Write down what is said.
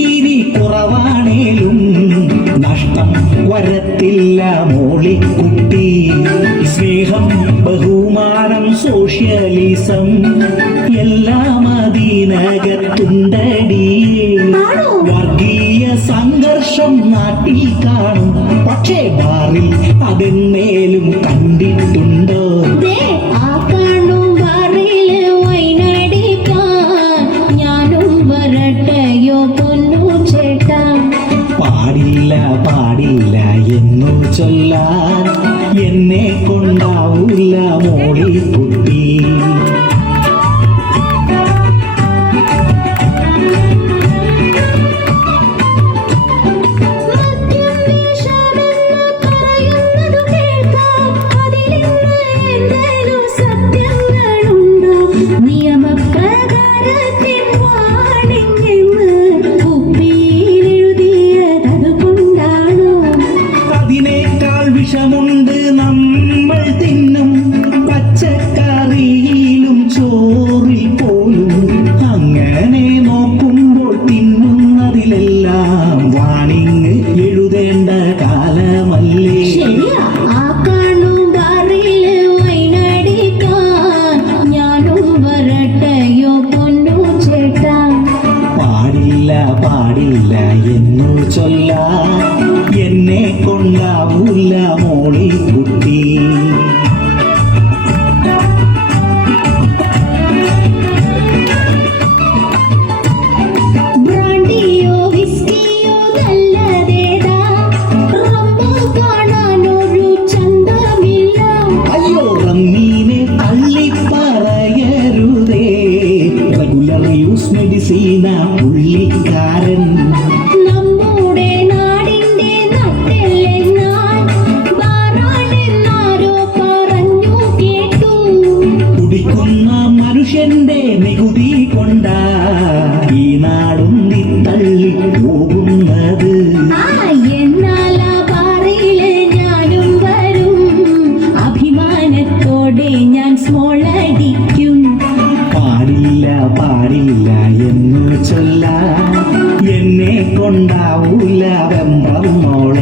ഇത്തിരി കുറവാണേലും നഷ്ടം വരത്തില്ല മോളിക്കുട്ടി. സ്നേഹം, ബഹുമാനം, സോഷ്യലിസം എല്ലാം അതിനകത്തുണ്ടടി. വർഗീയ സംഘർഷം നാട്ടിൽ കാണും, പക്ഷേ ബാറിൽ അതെന്നേലും കണ്ടിട്ടുണ്ടോ? പാടില്ല പാടില്ല എന്നു ചൊല്ലാൻ എന്നെ കൊണ്ടാവൂല മോളിക്കുട്ടി. വിഷമുണ്ട് നമ്മൾ തിന്നും പച്ചക്കറിയിലും ചോറിൽ പോലും. അങ്ങനെ നോക്കുമ്പോൾ തിന്നുന്നതിലെല്ലാം വാണിങ് എഴുതേണ്ട കാലമല്ലേ? പാടില്ല പാടില്ല എന്നു ചൊല്ലാൻ എന്നെ കൊണ്ടാവൂല മോളിക്കുട്ടി. അയ്യോ റമ്മീനെ തള്ളിപ്പറയരുതേ, റെഗുലർ യൂസ് മെഡിസീന പുള്ളിക്കാരൻ. കുടിക്കുന്ന മനുഷ്യന്റെ നികുതി കൊണ്ടാ ഈ നാടും തള്ളി പോകുന്നത്. ഞാൻ സ്മോൾ അടിക്കും. പാടില്ല പാടില്ല എന്നു ചൊല്ലാൻ എന്നെ കൊണ്ടാവൂല വെമ്പം മോളെ.